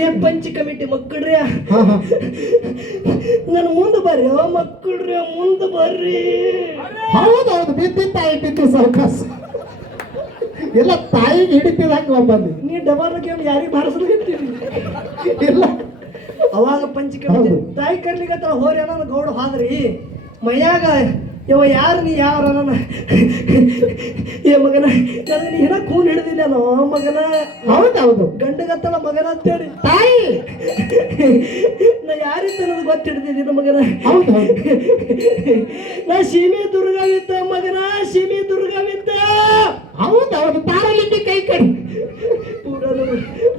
ಏ ಪಂಚ ಕಮಿಟಿ ಮಕ್ಕಳ್ರಿ ನನ್ನ ಮುಂದೆ ಬರ್ರಿ ಮಕ್ಕಳ್ರಿ ಮುಂದೆ ಬರ್ರಿ. ಹೌದೌದು ಬಿದ್ದಿ ತಾಯಿ ಬಿದ್ದು ಸಾವಕಾಶ ಎಲ್ಲ ತಾಯಿಗೆ ಹಿಡಿತಿದಂಗ ಬಂದಿ. ನೀ ಡಬಲ್ ಗೇಮ್ ಯಾರಿಗೆ ಬಾರಿಸ್ಲಿಕ್ಕೆ ಇಲ್ಲ ಅವಾಗ ಪಂಚ ಕಮಿಟಿ ತಾಯಿ ಕರ್ಲಿಕ್ಕೆ ಹೋರಿ ಅನ್ನೋ ಗೌಡ ಹಾದ್ರಿ ಮೈಯಾಗ ಇವ ಯಾರು ನೀ ಯಾರ ನನ್ನ ಏ ಮಗನ ನನಗೆ ನೀ ಏನ ಕೂನ್ ಹಿಡಿದಿಲ್ಲ ಮಗನ. ಹೌದೌದು ಗಂಡಗತ್ತಳ ಮಗನ ಅಂತೇಳಿ ತಾಯಿ ನಾ ಯಾರಿಂದ ನನಗೆ ಗೊತ್ತ ಹಿಡ್ದಿದ್ದೀನಿ ಮಗನ. ಹೌದು ನಾ ಸೀಮೆ ದುರ್ಗವಿದ್ದ ಮಗನ ಸೀಮೆ ದುರ್ಗವಿದ್ದ. ಹೌದೌದು ತಾರಲಿಕ್ಕೆ ಕೈ ಕಡಿ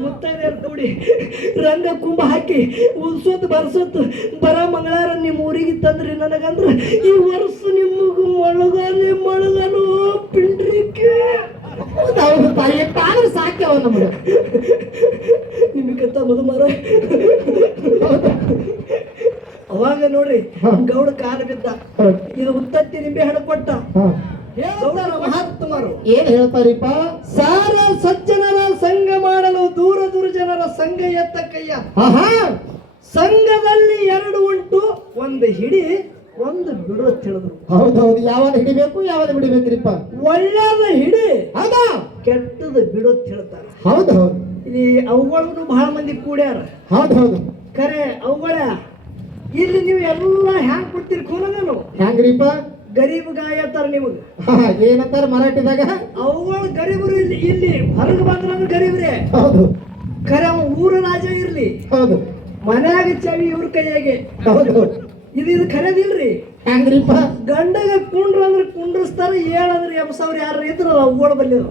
ಮುತ್ತೈದೆಯರು ಕೂಡಿ ರಂಗ ಕುಂಭ ಹಾಕಿ ಉಲ್ಸೋತ್ ಬರ್ಸೋತ್ ಬರ ಮಂಗಳಾರ ನಿಮ್ಮ ಊರಿಗೆ ತಂದ್ರಿ ನನಗಂದ್ರ ಈ ವರ್ಷ ನಿಮಗೂ ಮೊಳಗಲು ಪಿಂಡ್ರಿಕೆ. ಹೌದು ತಾಯಿ ತಾನು ಸಾಕ್ಯವ ನಮಗೆ ನಿಮಗಂತ ಮದುಮಾರ. ಅವಾಗ ನೋಡ್ರಿ ಗೌಡ ಕಾಲ ಬಿದ್ದ ಇದು ಉತ್ತತ್ತಿ ನಿಂಬೆ ಹಣ ಕೊಟ್ಟ. ಮಹಾತ್ಮರು ಏನ್ ಹೇಳ್ತಾರಿಪ್ಪ? ಸಾರ ಸಜ್ಜನರ ಸಂಘ ಮಾಡಲು ದೂರ ದುರ್ಜನರ ಸಂಘ ಎತ್ತ ಕೈಯ. ಸಂಘದಲ್ಲಿ ಎರಡು ಉಂಟು ಒಂದು ಹಿಡಿ ಒಂದು ಬಿಡು ಅಂತ ಹೇಳಿದ್ರು. ಹೌದೌದು ಯಾವಾಗ ಹಿಡಿಬೇಕು ಯಾವಾಗ ಬಿಡಿಬೇಕ್ರಿಪ್ಪ? ಒಳ್ಳೆಯದ ಹಿಡಿ ಹೌದಾ ಕೆಟ್ಟದ ಬಿಡು ಅಂತ ಹೇಳ್ತಾರೆ. ಹೌದೌದು ಇಲ್ಲಿ ಅವುಗಳನ್ನು ಬಹಳ ಮಂದಿ ಕೂಡ್ಯಾರ. ಹೌದೌದು ಖರೆ ಅವುಗಳ ಇಲ್ಲಿ ನೀವು ಎಲ್ಲ ಹ್ಯಾಂಗ್ ಕೊಡ್ತೀರಿ ಕೂಲಗನು ಹ್ಯಾಂಗ್ರಿಪ್ಪ? ಗರೀಬ್ ಗಾಯತ್ತಾರ ನಿಮಗೆ ಏನಂತಾರ ಮರಾಠಿದಾಗ? ಅವುಗಳು ಗರೀಬರು ಇಲ್ಲಿ ಇಲ್ಲಿ ಹೊರಗೆ ಬಂದ್ರ ಗರೀಬ್ರೆ. ಹೌದು ಖರೆ ಅವ ಊರ ರಾಜ ಇರ್ಲಿ ಹೌದು ಮನ್ಯಾಗ ಚಾವಿ ಇವ್ರ ಕೈಯಾಗೆ. ಹೌದು ಇದು ಖರೇದಿಲ್ರಿ. ಹ್ಯಾಂಗ್ರಿಪ್ಪ? ಗಂಡಗ ಕುಂಡ್ರ ಅಂದ್ರೆ ಕುಂಡ್ರಸ್ತಾರ ಏಳಂದ್ರೆ ಎಬ್ಸವ್ರ ಯಾರು ಇದ್ರ ಅವುಗಳು ಬಲ್ಲಿದ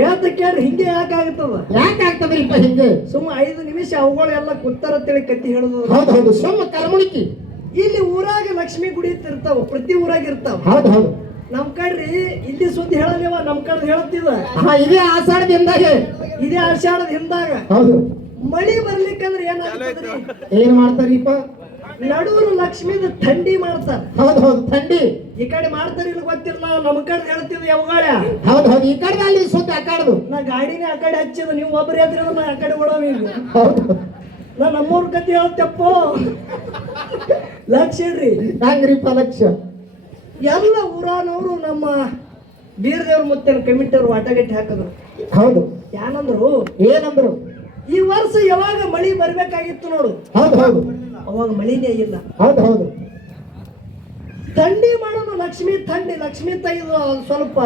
ಹೇಳ್ತ ಕೇಳ್ರಿ ಹಿಂಗೆ ಯಾಕಾಗ್ತದ? ಯಾಕಾಗ್ತದ್ರಿಪ್ಪ ಹಿಂಗೆ? ಸುಮ್ಮ 5 ನಿಮಿಷ ಅವುಗಳು ಎಲ್ಲ ಕುತ್ತಾರ ತಿಳಿ ಕತ್ತಿ ಹೇಳುದು. ಹೌದೌದು ಸುಮ್ಮ ಕರ್ಮುಣಿಕಿ. ಇಲ್ಲಿ ಊರಾಗ ಲಕ್ಷ್ಮಿ ಗುಡಿ ಇರ್ತಾವ, ಪ್ರತಿ ಊರಾಗ ಇರ್ತಾವ. ಹೌದು ಹೌದು ನಮ್ ಕಡ್ರಿ ಇಲ್ಲಿ ಸುದ್ದಿ ಹೇಳಲಿವ ನಮ್ ಕಡೆ ಹೇಳತ್ತಿದ ಇದೇ ಆಷಾಢದ ಹಿಂದಾಗೆ ಇದೇ ಆಷಾಢದ ಹಿಂದಾಗ ಹೌದು ಮಳಿ ಬರ್ಲಿಕ್ಕಂದ್ರೆ ಏನಾಗ್ತದ್ರಿ? ಏನ್ ಮಾಡ್ತಾರಿಪ್ಪ? ನಡುವರು ಲಕ್ಷ್ಮಿದ ಥಂಡಿ ಮಾಡ್ತಾರ. ಹೌದು ಹೌದು ಥಂಡಿ ಈ ಕಡೆ ಮಾಡ್ತಾರ ಇಲ್ಲ ಗೊತ್ತಿಲ್ಲ. ನಮ್ ಕಡೆ ಹೇಳ್ತಿದ್ವಿ ಯಾವಾಗ. ಹೌದು ಹೌದು ಈ ಕಡೆ ಅಲ್ಲಿ ಸುದ್ದಿ ಆ ಕಡೆದು. ನಾ ಗಾಡಿನೇ ಆ ಕಡೆ ಹಚ್ಚಿದ ನೀವು ಒಬ್ಬರು ಎದ್ರಿ ನಾ ಆ ಕಡೆ ಓಡೋವಿ. ಹೌದು ನಾ ನಮ್ಮೂರ್ ಕತೆ ಹೇಳ್ತಪ್ಪೋ ಲಕ್ಷ ಇಡ್ರಿ. ಹ್ಯಾಂಗ್ರಿಪ್ಪ ಲಕ್ಷ? ಎಲ್ಲ ಊರಾನವರು ನಮ್ಮ ಬೀರದೇವ್ರ ಮುತ್ತಿನ ಕಮಿಟಿಯವರು ಆಟಗಟ್ಟಿ ಹಾಕಿದ್ರು. ಹೌದು ಏನಂದ್ರು? ಏನಂದ್ರು? ಈ ವರ್ಷ ಯಾವಾಗ ಮಳಿ ಬರ್ಬೇಕಾಗಿತ್ತು ನೋಡು, ಹೌದು ಹೌದು ಅವಾಗ ಮಳಿನೇ ಇಲ್ಲ. ಹೌದು ಹೌದು ಥಂಡಿ ಮಾಡೋನು ಲಕ್ಷ್ಮಿ ಥಂಡಿ ಲಕ್ಷ್ಮಿ ತೆಗೆದು ಸ್ವಲ್ಪ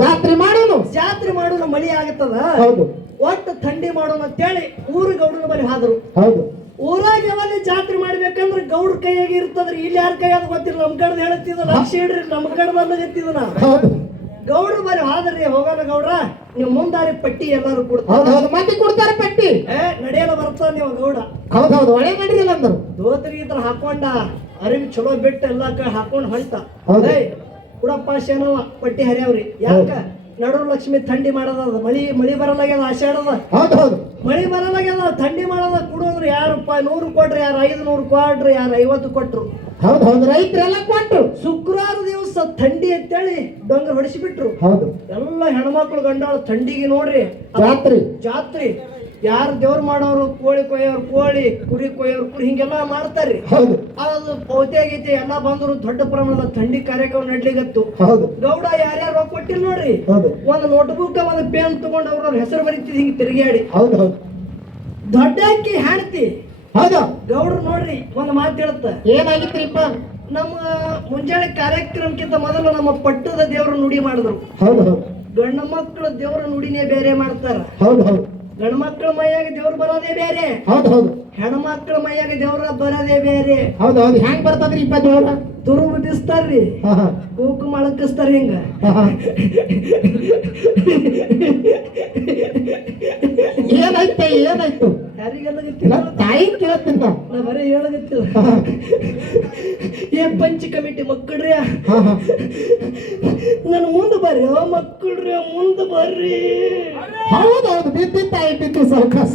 ಜಾತ್ರೆ ಮಾಡೋನು ಜಾತ್ರೆ ಮಾಡೋನು ಮಳಿ ಆಗತ್ತದ. ಹೌದು ಒಟ್ಟು ಥಂಡಿ ಮಾಡೋಣ ಅಂತೇಳಿ ಊರು ಗೌಡನ ಬಳಿ ಹಾದ್ರು. ಹೌದು ಊರಾಗ ಯಾವಾಗ ಜಾತ್ರೆ ಮಾಡ್ಬೇಕಂದ್ರೆ ಗೌಡ್ರ ಕೈಯಾಗಿ ಇರ್ತದ್ರಿ. ಇಲ್ಲಿ ಯಾರ ಕೈಯಾಗ ಗೊತ್ತಿಲ್ಲ. ನಮ್ ಕಡೆ ಹೇಳತ್ತಿದ ಲಕ್ಷ ಇಡ್ರಿ ನಮ್ ಕಡೆ ಬಂದಿತ್ತಿದ ನಾ ಹೌದು ಗೌಡ್ರ ಬರೀ ಹಾದ್ರಿ ಹೋಗೋಣ ಗೌಡ್ರ ನೀವು ಮುಂದಾರಿ ಪಟ್ಟಿ ಎಲ್ಲಾರು ಹೌದು ಹೌದು ಮಂದಿ ಕೊಡ್ತಾರೆ ಪಟ್ಟಿ. ನಡೆಯಲ್ಲ ಬರ್ತದ ನೀವು ಗೌಡ. ಹೌದು ಹೌದು ಒಳ್ಳೆ ನಡೀಲಿಲ್ಲ ಅಂದ್ರು. ದೋತ್ರಿ ಇದ್ರ ಹಾಕೊಂಡ ಅರಿವಿ ಚಲೋ ಬಿಟ್ಟು ಎಲ್ಲಾ ಹಾಕೊಂಡ್ ಹೊಂಟ ಕುಡಪ್ಪ ಶೇನವ ಪಟ್ಟಿ ಹರಿಯವ್ರಿ. ಯಾಕ ನಡು ಲಕ್ಷ್ಮಿ ಥಂಡಿ ಮಾಡದ ಮಳಿ ಮಳಿ ಬರಲಾಗ್ಯದ ಆಷಾಢದ. ಹೌದು ಹೌದು ಮಳಿ ಬರಲಾಗ್ಯದ ಥಂಡಿ ಮಾಡದ ಕುಡೋದ್ರು ಯಾರಪ್ಪ 100 ಕೊಟ್ರಿ ಯಾರು 500 ಕೊಟ್ರಿ ಯಾರು 50 ಕೊಟ್ರು. ಹೌದು ಹೌದು ರೈತರೆಲ್ಲ ಕೊಟ್ರು. ಶುಕ್ರವಾರ ದಿವಸ ಥಂಡಿ ಅಂತೇಳಿ ಡೊಂಗರ್ ಹೊಡಿಸಿಬಿಟ್ರು. ಹೌದು ಎಲ್ಲ ಹೆಣ್ಮಕ್ಳು ಗಂಡಾಳು ಥಂಡಿಗೆ ನೋಡ್ರಿ ಜಾತ್ರೆ ಜಾತ್ರೆ. ಯಾರು ದೇವ್ರು ಮಾಡೋರು ಕೋಳಿ ಕೊಯ್ಯೋರು ಕೋಳಿ ಕುರಿ ಕೊಯ್ಯೋರು ಕುರಿ ಹಿಂಗೆಲ್ಲ ಮಾಡ್ತಾರ್ರಿ. ಹೌದು ಅದು ಪೌತೆ ಗೀತೆ ಎಲ್ಲ ಬಂದ್ರು ದೊಡ್ಡ ಪ್ರಮಾಣದ ಥಂಡಿ ಕಾರ್ಯಕ್ರಮ ನಡ್ಲಿಗತ್ತು. ಹೌದು ಗೌಡ ಯಾರ್ಯಾರು ರೊಕ್ಕ ಕೊಟ್ಟಿಲ್ಲ ನೋಡ್ರಿ. ಹೌದು ಒಂದು ನೋಟ್ಬುಕ್ ಒಂದು ಪೇನ್ ತಗೊಂಡು ಅವ್ರ ಹೆಸರು ಬರೀತಿದ್ ಹಿಂಗ್ ತಿರುಗಾಡಿ. ಹೌದು ಹೌದು ದೊಡ್ಡ ಅಕ್ಕಿ ಹಾಡ್ತಿ ಹೌದು ಗೌಡ್ರು ನೋಡ್ರಿ ಒಂದು ಮಾತು ಹೇಳುತ್ತ. ಏನಾಗಿತ್ರಿಪ್ಪ? ನಮ್ಮ ಮುಂಜಾನೆ ಕಾರ್ಯಕ್ರಮಕ್ಕಿಂತ ಮೊದಲು ನಮ್ಮ ಪಟ್ಟದ ದೇವ್ರ ನುಡಿ ಮಾಡಿದ್ರು. ಹೌದು ಹೌದು ಗಂಡ ಮಕ್ಕಳು ದೇವ್ರ ನುಡಿನೇ ಬೇರೆ ಮಾಡ್ತಾರ. ಹೌದು ಹೌದು ಗಂಡ ಮಕ್ಕಳ ಮೈಯಾಗ ದೇವ್ರು ಬರೋದೇ ಬೇರೆ. ಹೌದು ಹೌದು ಹೆಣ್ಮಕ್ಳ ಮೈಯಾಗ ದೇವ್ರ ಬರೋದೇ ಬೇರೆ. ಹೌದು ಹೌದು ಹೆಂಗ್ ಬರ್ತದ್ರಿ ಇಪ್ಪ ದೇವ್ರ? ತುರುಬು ಬಿಸ್ತಾರ್ರಿ ಕೂಕು ಮಳಕಿಸ್ತಾರ ಹಿಂಗ. ಏನಾಯ್ತು ಏನಾಯ್ತು? ಯಾರಿಗೆಲ್ಲ ತಾಯಿ ಕೇಳತ್ತಿಂತ ನಾ ಬರೀ ಹೇಳಗತ್ತಿಲ್ಲ. ಏ ಪಂಚ ಕಮಿಟಿ ಮಕ್ಕಳ್ರಿ ನನ್ ಮುಂದೆ ಬರ್ರಿ ಮಕ್ಕಳ್ರಿ ಮುಂದೆ ಬರ್ರಿ. ಹೌದೌದು ಬಿದ್ದಿ ತಾಯಿ ಬಿದ್ದು ಸಾವಕಾಶ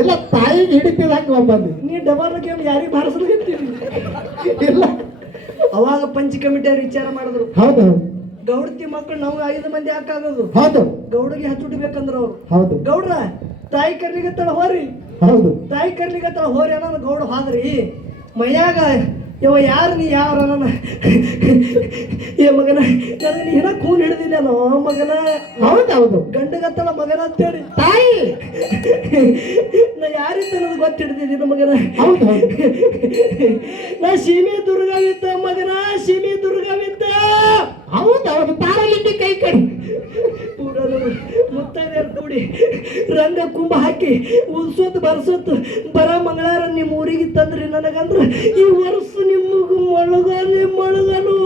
ಎಲ್ಲ ತಾಯಿಗೆ ಹಿಡಿತಿದಂಗ ಬಂದಿ. ನೀ ಡಬಲ್ ಗೇಮ್ ಯಾರಿಗೆ ಬಾರಿಸ್ಲಿಕ್ಕೆ ಇಲ್ಲ ಅವಾಗ ಪಂಚ ಕಮಿಟಿ ಅವ್ರು ವಿಚಾರ ಮಾಡಿದ್ರು. ಹೌದು ಗೌಡತಿ ಮಕ್ಕಳು ನಾವು 5 ಮಂದಿ ಯಾಕಾಗೋದು ಹೌದು ಗೌಡಿಗೆ ಹಚ್ಚುಟ್ಬೇಕಂದ್ರ ಅವ್ರು ಹೌದು ಗೌಡ್ರ ತಾಯಿ ಕರ್ಲಿಗತ್ತಳ ಹೋರಿ ಹೌದು ತಾಯಿ ಕರ್ಲಿಗತ್ತಳ ಹೋರಿ ಅನ್ನೋ ಗೌಡ ಹಾದ್ರಿ ಮೈಯಾಗ ಯಾರು ನೀ ಯಾರ ಏ ಮಗನ ನನಗೆ ನೀ ಏನ ಕೂನ್ ಹಿಡ್ದಿಲ್ಲನೋ ಮಗನ ಹೌದೌದು ಗಂಡಗತ್ತಳ ಮಗನ ಅಂತೇಳಿ ತಾಯಿ ನಾ ಯಾರಿಂದ ನನಗೆ ಗೊತ್ತ ಹಿಡ್ದಿದ್ದೀನಿ ಮಗನ ಹೌದು ನಾ ಸೀಮೆ ದುರ್ಗವಿದ್ದ ಮಗನ ಸೀಮೆ ದುರ್ಗವಿದ್ದ ಹೌದೌದು ತಾರಲಿಂಗಿ ಕೈ ಕಡಿ ಮುತ್ತೈದೆಯರು ಕೂಡಿ ರಂಗ ಕುಂಭ ಹಾಕಿ ಉಲ್ಸೋತ್ ಬರ್ಸೋತ್ ಬರ ಮಂಗಳಾರ ನಿಮ್ಮ ಊರಿಗೆ ತಂದ್ರಿ ನನಗಂದ್ರ ಈ ವರ್ಷ ನಿಮಗ ಮೊಳಗಲು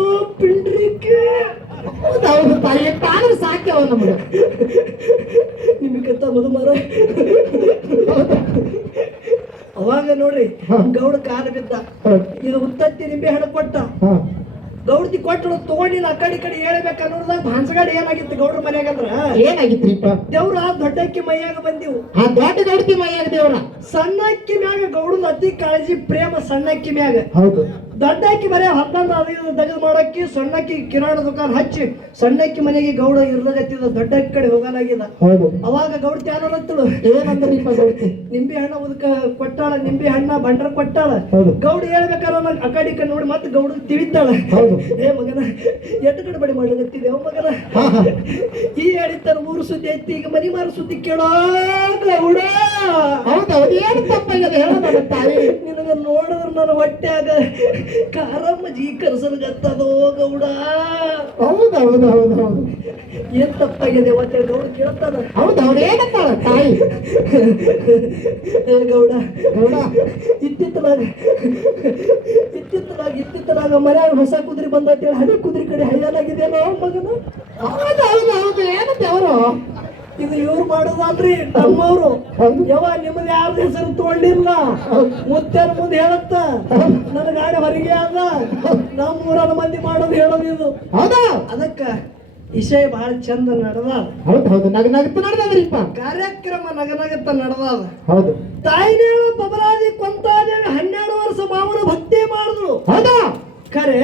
ಪಿಂಡ್ರಿಕೆ ಹೌದೌದು ತಾಯಿ ತಾನು ಸಾಕ್ಯವ ನಮ್ಗೆ ನಿಮಗಂತ ಮದುಮರ ಅವಾಗ ನೋಡ್ರಿ ಗೌಡ ಕಾಲ ಬಿದ್ದ ಇದು ಉತ್ತತ್ತಿ ನಿಂಬೆ ಹಣ ಕೊಟ್ಟ ಗೌಡತಿ ಕೊಟ್ಟಳು ತಗೊಂಡಿನ ಆ ಕಡೆ ಹೇಳ್ಬೇಕನ್ನೋದಾಗ ಭಾನ್ಸಗಾಡಿ ಏನಾಗಿತ್ತು ಗೌಡ್ರ ಮನ್ಯಾಗಂದ್ರ ಏನಾಗಿತ್ರಿಪ್ಪ ದೇವ್ರ ದೊಡ್ಡಕ್ಕಿ ಮೈಯಾಗ ಬಂದಿವು ಆ ದೊಡ್ಡ ಗೌಡತಿ ಮೈಯಾಗ ದೇವ್ರ ಸಣ್ಣಕ್ಕಿ ಮ್ಯಾಗ ಗೌಡದ ಅತಿ ಕಾಳಜಿ ಪ್ರೇಮ ಸಣ್ಣಕ್ಕಿ ಮ್ಯಾಗ ಹೌದು ದೊಡ್ಡಕ್ಕಿ ಬರೇ 11 ತೆಗೆದು ಮಾಡಕ್ಕಿ ಸಣ್ಣಕ್ಕಿ ಕಿರಾಣ ದುಕಾನ್ ಹಚ್ಚಿ ಸಣ್ಣಕ್ಕಿ ಮನೆಗೆ ಗೌಡ ಇರ್ಲಾಗತ್ತಿದ ದೊಡ್ಡಕ್ಕಿ ಕಡೆ ಹೋಗಲಾಗಿದ ಹೌದು ಅವಾಗ ಗೌಡತಿ ಯಾರತ್ತಳು ಏನಂದ್ರಿಪ್ಪ ಗೌಡತಿ ನಿಂಬೆ ಹಣ್ಣ ಉದಕ ಕೊಟ್ಟಾಳ ನಿಂಬೆ ಹಣ್ಣ ಬಂಡ್ರ ಕೊಟ್ಟಾಳ ಹೌದು ಗೌಡ ಹೇಳ್ಬೇಕಾರ ಆ ಕಡೆ ನೋಡಿ ಮತ್ತೆ ಗೌಡ ತಿವಿತಾಳ ಹೌದು ಏ ಮಗನ ಎಟ್ಟು ಕಡೆ ಬಡಿ ಮಾಡಕತ್ತಿದೆ ಮಗನ ಈ ಹೇಳಿತಾರ 3 ಸುದ್ದಿ ಐತಿ ಈಗ ಮನಿ ಮಾರ ಸುದ್ದಿ ಕೇಳೋ ಗೌಡ ಹೌದೌದು ಏನು ತಪ್ಪಾಗಿದೆ ಹೇಳೋದಲ್ಲ ತಾಯಿ ನಿನಗ ನೋಡಿದ್ರ ನನ್ನ ಹೊಟ್ಟ್ಯಾಗ ಕಾರಮ್ಮ ಜೀ ಕರ್ಸಲ್ಗತ್ತದೋ ಗೌಡ ಹೌದೌದು ಹೌದು ಹೌದು ಏನ್ ತಪ್ಪಾಗಿದೆ ಮತ್ತೆ ಗೌಡ ಕೇಳ್ತಾನ ಹೌದೌದು ಏನಂತಾಳ ತಾಯಿ ಏ ಗೌಡ ಗೌಡ ಇತ್ತಿತ್ತಲಾಗ ಮನ್ಯಾಗ ಹೊಸ ಕುದುರೆ ಬಂದೇಳಿ ಹಳೆ ಕುದುರೆ ಕಡೆ ಹೈಯಲಾಗಿದೆಯೋ ಮಗನ ಹೌದೌದು ಹೌದು ಏನು ದೇವರು ಇದು ಇವ್ರು ಮಾಡೋದಲ್ರಿ ನಮ್ಮವ್ರು ಯಾವ ನಿಮ್ಮದು ಯಾರ್ದು ಹೆಸರು ತಗೊಂಡಿಲ್ಲ ಮುತ್ಯಾರ ಮುಂದೆ ಹೇಳತ್ತ ನನ್ನ ಗಾಡಿ ಹೊರಗೆ ಆದ ನಮ್ಮ ಊರನ ಮಂದಿ ಮಾಡೋದು ಹೇಳೋದು ಇದು ಹೌದಾ ಅದಕ್ಕ ವಿಷಯ ಬಹಳ ಚಂದ ನಡೆದ ಹೌದು ಹೌದು ನಗನಗತ್ತು ನಡೆದದ್ರಿಪ್ಪ ಕಾರ್ಯಕ್ರಮ ನಗನಗತ್ತ ನಡೆದ ಹೌದು ತಾಯಿನೇಳು ಬಬಲಾದಿ ಕೊಂತಾದೇವಿ 12 ವರ್ಷ ಮಾವನ ಭಕ್ತಿ ಮಾಡಿದ್ರು ಹೌದಾ ಖರೆ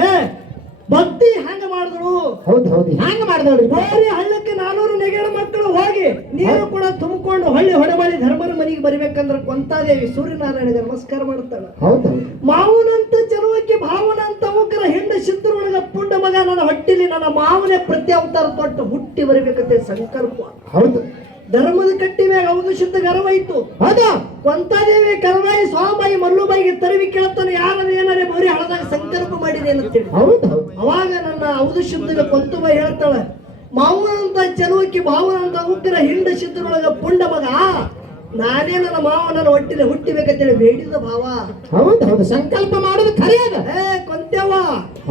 ಭಕ್ತಿ ಹಂಗ ಮಾಡಿದ್ರು ಹೌದು ಹೌದು ಹ್ಯಾಂಗ ಮಾಡಿದವ್ರಿ ಬೋರಿ ಹಳ್ಳಕ್ಕೆ 400 ನೆಗೆಳ ಮಕ್ಕಳು ಹೋಗಿ ನೀರು ಕೂಡ ತುಂಬಿಕೊಂಡು ಹಳ್ಳಿ ಹೊಡೆಬಾಳಿ ಧರ್ಮನ ಮನೆಗೆ ಬರಬೇಕಂದ್ರೆ ಕೊಂತಾದೇವಿ ಸೂರ್ಯನಾರಾಯಣಗೆ ನಮಸ್ಕಾರ ಮಾಡ್ತಾಳ ಹೌದು ಮಾವನಂತ ಚಲುವಕ್ಕೆ ಭಾವನಂತ ಉಗ್ರ ಹೆಂಡ ಸಿದ್ಧರೊಳಗ ಪುಂಡ ಮಗ ನನ್ನ ಹೊಟ್ಟಿಲಿ ನನ್ನ ಮಾವನೇ ಪ್ರತ್ಯಾವತಾರ ತೊಟ್ಟು ಹುಟ್ಟಿ ಬರಬೇಕಂತ ಸಂಕಲ್ಪ ಹೌದು ಧರ್ಮದ ಕಟ್ಟಿ ಮ್ಯಾಗ ಅವನು ಶುದ್ಧ ಗರ್ವೈತು ಹೌದಾ ಕೊಂತಾದೇವಿ ಕರವಾಯಿ ಸ್ವಾಮಿ ಮಲ್ಲುಬಾಯಿಗೆ ತರವಿ ಕೇಳ್ತಾನೆ ಯಾರ ಏನಾರೇ ಬೋರಿ ಹಳದಾಗ ಸಂಕಲ್ಪ ಮಾಡಿದೆ ಅಂತೇಳಿ ಹೌದು ಹೌದು ಅವಾಗ ನನ್ನ ಅವಧು ಶುದ್ಧ ಕೊಂತುಬಾಯಿ ಹೇಳ್ತಾಳ ಮಾವನಂತ ಚಲುವಕ್ಕೆ ಭಾವನಂತ ಉಗ್ರ ಹಿಂಡ ಸಿದ್ಧರೊಳಗ ಪುಂಡ ಮಗ ನಾನೇ ನನ್ನ ಮಾವ ನನ್ನ ಹೊಟ್ಟಿನ ಹುಟ್ಟಿಬೇಕಂತೇಳಿ ಬೇಡಿದ ಭಾವ ಹೌದು ಹೌದು ಸಂಕಲ್ಪ ಮಾಡೋದು ಖರೆ ಅದ ಕೊಂತೆವ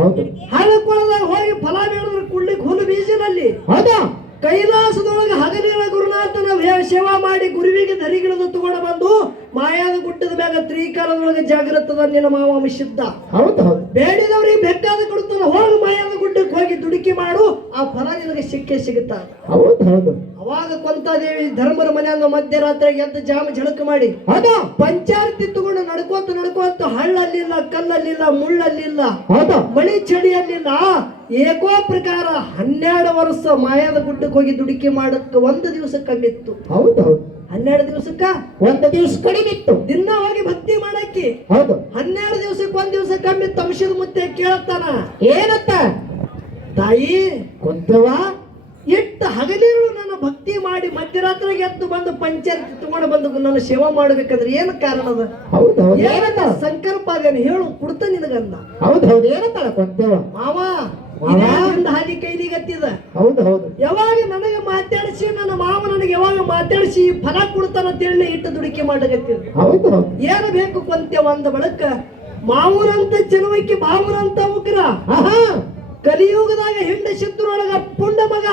ಹೌದು ಹಳಕೊಳದಾಗ ಹೋಗಿ ಫಲ ಬೇಡಿದ್ರೆ ಕುಡ್ಲಿಕ್ಕೆ ಹುಲ್ಲು ಬೀಜಿನಲ್ಲಿ ಹೌದಾ ಕೈಲಾಸದೊಳಗೆ ಹಗಲಿನ ಗುರುನಾಥನ ಸೇವಾ ಮಾಡಿ ಗುರುವಿಗೆ ಧರಿಗಿಳಿದು ತಗೊಂಡು ಬಂದು ಮಾಯಾದ ಗುಡ್ಡದ ಮ್ಯಾಗ ತ್ರೀಕಾಲದೊಳಗೆ ಜಾಗೃತದ ನಿನ್ನ ಮಾವ ಮಿಷಿದ್ದ ಹೌದು ಹೌದು ಬೇಡಿದವ್ರಿಗೆ ಬೆಕ್ಕಾದ ಕೊಡುತ್ತಾನ ಹೋಗಿ ಮಾಯಾದ ಗುಡ್ಡಕ್ಕೆ ಹೋಗಿ ದುಡುಕಿ ಮಾಡು ಆ ಫಲ ನಿನಗೆ ಸಿಕ್ಕೇ ಸಿಗುತ್ತಾ ಹೌದು ಹೌದು ಅವಾಗ ಕೊಂತಾದೇವಿ ಧರ್ಮರ ಮನೆಯಂಗ ಮಧ್ಯರಾತ್ರಿಗೆ ಎದ್ದು ಜಾಮ ಝಳಕ ಮಾಡಿ ಹೌದಾ ಪಂಚಾರತಿ ತಗೊಂಡು ನಡ್ಕೋತ ಹಳ್ಳಲ್ಲಿಲ್ಲ ಕಲ್ಲಲ್ಲಿಲ್ಲ ಮುಳ್ಳಲ್ಲಿಲ್ಲ ಹೌದಾ ಮಳಿ ಚಳಿಯಲ್ಲಿಲ್ಲ ಏಕೋ ಪ್ರಕಾರ 12 ವರ್ಷ ಮಾಯಾದ ಗುಡ್ಡಕ್ಕೆ ಹೋಗಿ ದುಡುಕಿ ಮಾಡಕ್ಕೆ 1 ದಿವಸ ಕಮ್ಮಿತ್ತು ಹೌದು ಹೌದು 12 ದಿವಸಕ್ಕ 1 ದಿವಸ ಕಡಿಮೆ ಇತ್ತು ದಿನ ಹೋಗಿ ಭಕ್ತಿ ಮಾಡಕ್ಕೆ ಹೌದು 12 ದಿವಸಕ್ಕೆ 1 ದಿವಸ ಕಮ್ಮಿತ್ತು ಅಂಶದ ಮುತ್ತೆ ಕೇಳ್ತಾನ ಏನಂತ ತಾಯಿ ಕೊಂತವ ಎಷ್ಟು ಹಗಲಿರುಳು ನನ್ನ ಭಕ್ತಿ ಮಾಡಿ ಮಧ್ಯರಾತ್ರಿಗೆ ಎದ್ದು ಬಂದು ಪಂಚಾಯತ್ ತಗೊಂಡು ಬಂದು ನನ್ನ ಸೇವಾ ಮಾಡ್ಬೇಕಾದ್ರೆ ಏನು ಕಾರಣ ಅದ ಹೌದು ಹೌದು ಏನಂತ ಸಂಕಲ್ಪ ಆಗೇನು ಹೇಳು ಕೊಡ್ತ ನಿನಗಂದ ಹೌದು ಹೌದು ಏನಂತಾಳ ಕೊಂತವ ಮಾವ ಹಾದಿ ಕೈಲಿಗತ್ತಿದ ಹೌದು ಹೌದು ಯಾವಾಗ ನನಗೆ ಮಾತಾಡಿಸಿ ನನ್ನ ಮಾವ ನನಗೆ ಯಾವಾಗ ಮಾತಾಡಿಸಿ ಫಲ ಕೊಡ್ತಾನ ಅಂತೇಳಿ ಇಟ್ಟು ದುಡುಕಿ ಮಾಡಗತ್ತಿದ ಹೌದು ಹೌದು ಏನು ಬೇಕು ಕೊಂತ್ಯವ ಅಂದ ಬಳಕ ಮಾವನಂತ ಚಲುವಕ್ಕೆ ಭಾವನಂತ ಉಗ್ರ ಕಲಿಯುಗದಾಗ ಹಿಂಡ ಸಿದ್ಧರೊಳಗ ಪುಂಡ ಮಗ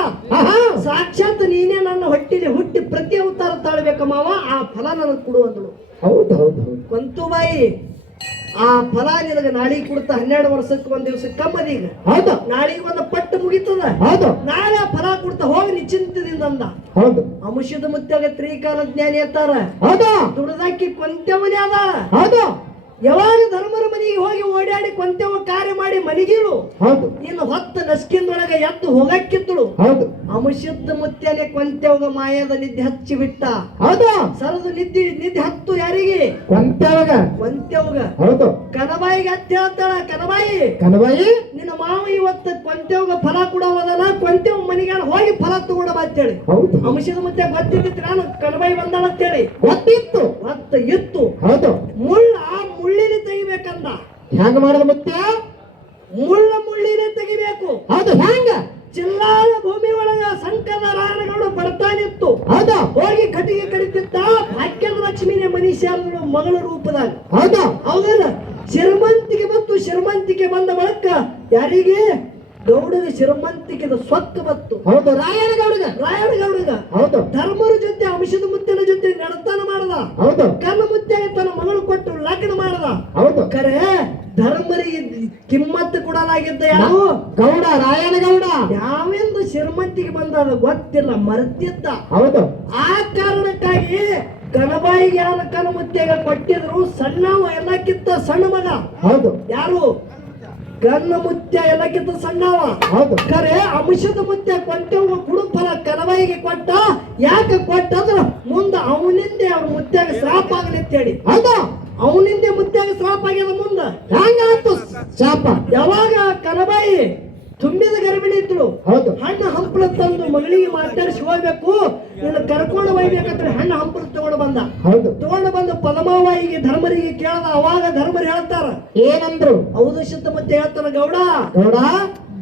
ಸಾಕ್ಷಾತ್ ನೀನೇ ನನ್ನ ಹೊಟ್ಟಿಲಿ ಹುಟ್ಟಿ ಪ್ರತಿ ಅವತಾರ ತಾಳ್ಬೇಕ ಮಾವ ಆ ಫಲ ನನಗೆ ಕೊಡು ಅಂದಳು ಹೌದು ಹೌದು ಹೌದು ಕೊಂತುಬಾಯಿ ಆ ಫಲ ನಿನಗೆ ನಾಳಿಗೆ ಕೊಡ್ತಾ 12 ವರ್ಷಕ್ಕೆ 1 ದಿವಸಕ್ಕೆ ಕಮ್ಮದೀಗ ಹೌದು ನಾಳಿಗೆ ಒಂದು ಪಟ್ಟು ಮುಗಿತದ ಹೌದು ನಾಳೆ ಫಲ ಕೊಡ್ತಾ ಹೋಗಿ ನಿಶ್ಚಿಂತದಿಂದ ಅಂದ ಹೌದು ಅಂಶದ ಮುತ್ತಾಗ ತ್ರಿಕಾಲ ಜ್ಞಾನಿ ಅಂತಾರ ಹೌದು ದುಡ್ದಾಕಿ ಕೊಂತೆವನೇ ಅದ ಹೌದು ಯಾವಾಗ ಧರ್ಮರ ಮನೆಗೆ ಹೋಗಿ ಓಡಾಡಿ ಕೊಂತೆವ ಕಾರ್ಯ ಮಾಡಿ ಮನಿಗಿಳು ಹೌದು ಇನ್ನು ಹೊತ್ತ ನಸ್ಕಿಂದೊಳಗ ಎದ್ದು ಹೋಗಕ್ಕಿತ್ತಳು ಹೌದು ಅಮಶುದ್ಧ ಮುತ್ಯನೆ ಕೊಂತೆವಾಗ ಮಾಯದ ನಿದ್ದೆ ಹಚ್ಚಿ ಬಿಟ್ಟ ಹೌದು ಸರದು ನಿದ್ದೆ ಹತ್ತು ಯಾರಿಗೆ ಕೊಂತೆವಾಗ ಕೊಂತೆವಾಗ ಹೌದು ಕನಬಾಯಿಗೆ ಹತ್ತಿ ಹೇಳ್ತಾಳ ಕನಬಾಯಿ ಕನಬಾಯಿ ನಿನ್ನ ಮಾವ ಇವತ್ತು ಕೊಂತೆವಾಗ ಫಲ ಕೊಡೋದಲ್ಲ ಕೊಂತೆವ್ ಮನಿಗೆ ಹೋಗಿ ಫಲ ತಗೊಂಡ ಅಂತೇಳಿ ಹೌದು ಅಂಶದ ಮುತ್ತೆ ಗೊತ್ತಿತ್ತು ನಾನು ಕನಬಾಯಿ ಬಂದಾಳ ಅಂತೇಳಿ ಗೊತ್ತಿತ್ತು ಮತ್ತ ಇತ್ತು ಹೌದು ಮುಳ್ಳಿನ ತೆಗಿಬೇಕಂದ ಹೆಂಗ ಮಾಡೋದು ಮುತ್ಯ ಮುಳ್ಳಿನ ತೆಗಿಬೇಕು ಹೌದು ಹೆಂಗ ಚಿಲ್ಲಾಳ ಭೂಮಿ ಒಳಗ ಸಂಕದ ರಾಯಣಗಳು ಬರ್ತಾನಿತ್ತು ಹೌದು ಹೋಗಿ ಕಟ್ಟಿಗೆ ಕಡಿತಿತ್ತ ಭಾಗ್ಯದ ಲಕ್ಷ್ಮಿನೇ ಮನುಷ್ಯ ಮಗಳ ರೂಪದಾಗ ಹೌದು ಹೌದಲ್ಲ ಶ್ರೀಮಂತಿಕೆ ಬಂದ ಬಳಕ ಯಾರಿಗೆ ಗೌಡಗ ಶ್ರೀಮಂತಿಕೆದ ಸ್ವತ್ತು ಬತ್ತು ಹೌದು ರಾಯಣಗೌಡಗ ಹೌದು ಧರ್ಮರ ಜೊತೆ ಅಂಶದ ಮುತ್ತಿನ ಜೊತೆ ನಡತನ ಮಾಡದ ಹೌದು ಕನ್ನ ಮುತ್ತಿಗೆ ತನ್ನ ಮಗಳು ಕೊಟ್ಟು ಲಗ್ನ ಮಾಡದ ಹೌದು ಕರೆ ಧರ್ಮರಿಗೆ ಕಿಮ್ಮತ್ತು ಕೊಡಲಾಗಿದ್ದ ಯಾರು ಗೌಡ ರಾಯಣಗೌಡ ಯಾವೆಂದು ಶ್ರೀಮಂತಿಗೆ ಬಂದ ಗೊತ್ತಿಲ್ಲ ಮರೆತಿದ್ದ ಹೌದು ಆ ಕಾರಣಕ್ಕಾಗಿ ಕನಬಾಯಿಗೆ ಯಾರ ಕನ ಮುತ್ತಿಗೆ ಕೊಟ್ಟಿದ್ರು ಸಣ್ಣವ ಎಲ್ಲಕ್ಕಿಂತ ಸಣ್ಣ ಮಗ ಹೌದು ಯಾರು ಗನ್ನ ಮುತ್ಯ ಎಲ್ಲಕ್ಕಿಂತ ಸಣ್ಣವ ಹೌದು ಕರೆ ಅಂಶದ ಮುತ್ಯ ಕೊಂಟೆವ ಕುಡುಫಲ ಕನಬಾಯಿಗೆ ಕೊಟ್ಟ ಯಾಕೆ ಕೊಟ್ಟದ್ರ ಮುಂದ ಅವನಿಂದೆ ಅವ್ರ ಮುತ್ಯಾಗ ಶ್ರಾಪ ಆಗಲಿ ಅಂತೇಳಿ ಹೌದು ಅವನಿಂದೆ ಮುತ್ಯಾಗ ಶ್ರಾಪ ಆಗ್ಯದ ಮುಂದ ಹೆಂಗಾಯ್ತು ಶಾಪ ಯಾವಾಗ ಕನಬಾಯಿ ತುಂಬಿದ ಗರ್ಭಿಣಿ ಇದ್ರು ಹೌದು ಹಣ್ಣು ಹಂಪಲ ತಂದು ಮಗಳಿಗೆ ಮಾತಾಡಿಸಿ ಹೋಗ್ಬೇಕು ನೀನು ಕರ್ಕೊಂಡು ಹೋಗ್ಬೇಕಂತ ಹಣ್ಣು ಹಂಪಲ ತಗೊಂಡು ಬಂದ ಹೌದು ತಗೊಂಡು ಬಂದು ಪದಮಾವಾಯಿಗೆ ಧರ್ಮರಿಗೆ ಕೇಳದ ಅವಾಗ ಧರ್ಮರು ಹೇಳ್ತಾರ ಏನಂದ್ರು ಹೌದು ಶುದ್ಧ ಮತ್ತೆ ಹೇಳ್ತಾರ ಗೌಡ ಗೌಡ